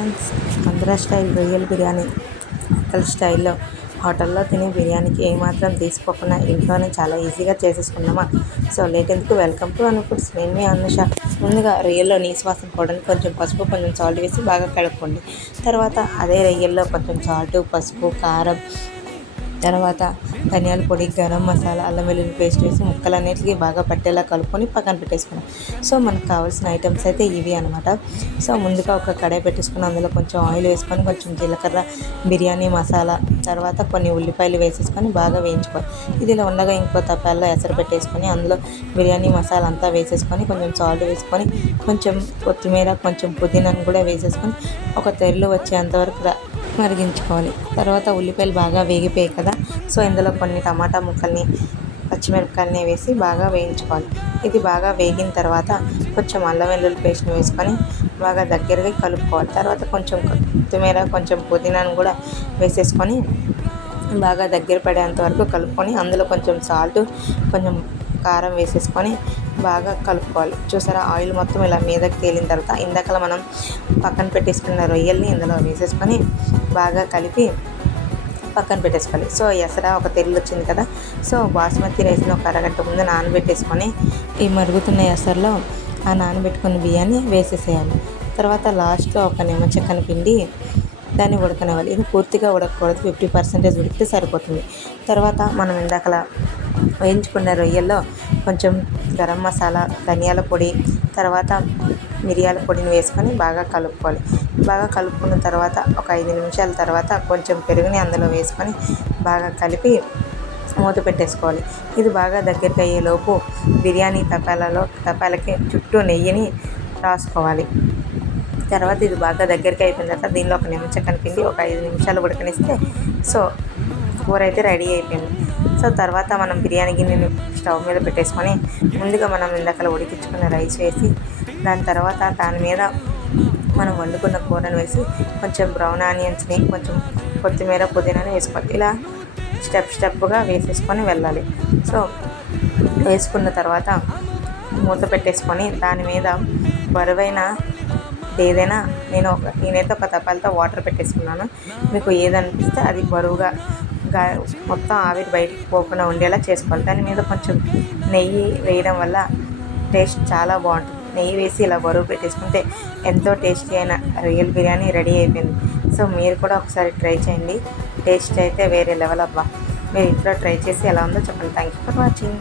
Friends Andhra style రొయ్యల biryani. Hotel స్టైల్లో హోటల్లో తినే బిర్యానీకి ఏమాత్రం తీసుకోకుండా ఇంట్లోనే చాలా ఈజీగా చేసేసుకున్నామా? సో లేట్ ఎందుకు? Welcome to Anu foods. నేను మీ అనుష. ముందుగా రొయ్యల్లో నీసు వాసన పోవడానికి కొంచెం పసుపు కొంచెం సాల్ట్ వేసి బాగా కడుక్కోండి. తర్వాత అదే రొయ్యల్లో కొంచెం సాల్ట్ పసుపు కారం తర్వాత ధనియాల పొడి గరం మసాలా అల్లం వెల్లుల్లి పేస్ట్ వేసి ముక్కలన్నిటికీ బాగా పట్టేలా కలుపుకొని పక్కన పెట్టేసుకున్నాం. సో మనకు కావాల్సిన ఐటమ్స్ అయితే ఇవి అనమాట సో ముందుగా ఒక కడాయి పెట్టేసుకుని అందులో కొంచెం ఆయిల్ వేసుకొని కొంచెం జీలకర్ర బిర్యానీ మసాలా తర్వాత కొన్ని ఉల్లిపాయలు వేసేసుకొని బాగా వేయించుకోవాలి. ఇది ఇలా ఉండగా ఇంకో తప్పాల్లో ఎసరు పెట్టేసుకొని అందులో బిర్యానీ మసాలా అంతా వేసేసుకొని కొంచెం సాల్ట్ వేసుకొని కొంచెం కొత్తిమీర కొంచెం పుదీనాను కూడా వేసేసుకొని ఒక తెరలు వచ్చేంతవరకు మరిగించుకోవాలి. తర్వాత ఉల్లిపాయలు బాగా వేగిపోయాయి కదా సో ఇందులో కొన్ని టమాటా ముక్కల్ని పచ్చిమిరపకాయలని వేసి బాగా వేయించుకోవాలి. ఇది బాగా వేగిన తర్వాత కొంచెం అల్లం వెల్లుల్లి పేస్ట్ని వేసుకొని బాగా దగ్గరగా కలుపుకోవాలి. తర్వాత కొంచెం కొత్తిమీర కొంచెం పుదీనాను కూడా వేసేసుకొని బాగా దగ్గర పడేంత వరకు కలుపుకొని అందులో కొంచెం సాల్ట్ కొంచెం కారం వేసేసుకొని బాగా కలుపుకోవాలి. చూసారా? ఆయిల్ మొత్తం ఇలా మీదకి తేలిన తర్వాత ఇందాక మనం పక్కన పెట్టేసుకున్న రొయ్యల్ని ఇందులో వేసేసుకొని బాగా కలిపి పక్కన పెట్టేసుకోవాలి. సో ఎసరా ఒక తెల్లు వచ్చింది కదా? సో బాస్మతి రైస్ని ఒక అరగంట ముందు నానబెట్టేసుకొని ఈ మరుగుతున్న ఎసర్లో ఆ నానబెట్టుకున్న బియ్యాన్ని వేసేసేయాలి. తర్వాత లాస్ట్లో ఒక నిమ్మ చెక్కని పిండి దాన్ని ఉడకనివ్వాలి. ఇది పూర్తిగా ఉడకకూడదు. ఫిఫ్టీ పర్సెంటేజ్ ఉడికితే సరిపోతుంది. తర్వాత మనం ఇందాకలా వేయించుకున్న రొయ్యల్లో కొంచెం గరం మసాలా ధనియాల పొడి తర్వాత మిరియాల పొడిని వేసుకొని బాగా కలుపుకోవాలి. బాగా కలుపుకున్న తర్వాత ఒక ఐదు నిమిషాల తర్వాత కొంచెం పెరుగుని అందులో వేసుకొని బాగా కలిపి మూత పెట్టేసుకోవాలి. ఇది బాగా దగ్గరికి అయ్యేలోపు బిర్యానీ తపాలలో తపాలకి చుట్టూ నెయ్యిని రాసుకోవాలి. తర్వాత ఇది బాగా దగ్గరికి అయిపోయిన తర్వాత దీనిలో ఒక నిమిషం కనిపించి ఒక ఐదు నిమిషాలు ఉడకనిస్తే సో కూర అయితే రెడీ అయిపోయింది. సో తర్వాత మనం బిర్యానీ గిన్నెని స్టవ్ మీద పెట్టేసుకొని ముందుగా మనం ఇందాక ఉడికించుకున్న రైస్ వేసి దాని తర్వాత దాని మీద మనం వండుకున్న కూరను వేసి కొంచెం బ్రౌన్ ఆనియన్స్ని కొంచెం కొత్తిమీర పుదీనాని వేసుకోవాలి. ఇలా స్టెప్ స్టెప్గా వేసేసుకొని వెళ్ళాలి. సో వేసుకున్న తర్వాత మూత పెట్టేసుకొని దాని మీద బరువైన ఏదైనా నేను ఒక నేనైతే ఒక తపాలతో వాటర్ పెట్టేసుకున్నాను. మీకు ఏదనిపిస్తే అది బరువుగా గా మొత్తం ఆవిరి బయటికి పోకుండా ఉండేలా చేసుకోవాలి. దాని మీద కొంచెం నెయ్యి వేయడం వల్ల టేస్ట్ చాలా బాగుంటుంది. నెయ్యి వేసి ఇలా బరువు పెట్టేసుకుంటే ఎంతో టేస్టీ అయిన రొయ్యల బిర్యానీ రెడీ అయిపోయింది. సో మీరు కూడా ఒకసారి ట్రై చేయండి. టేస్ట్ అయితే వేరే లెవెల్ అబ్బా. మీరు ఇంట్లో ట్రై చేసి ఎలా ఉందో చెప్పండి. Thank you for watching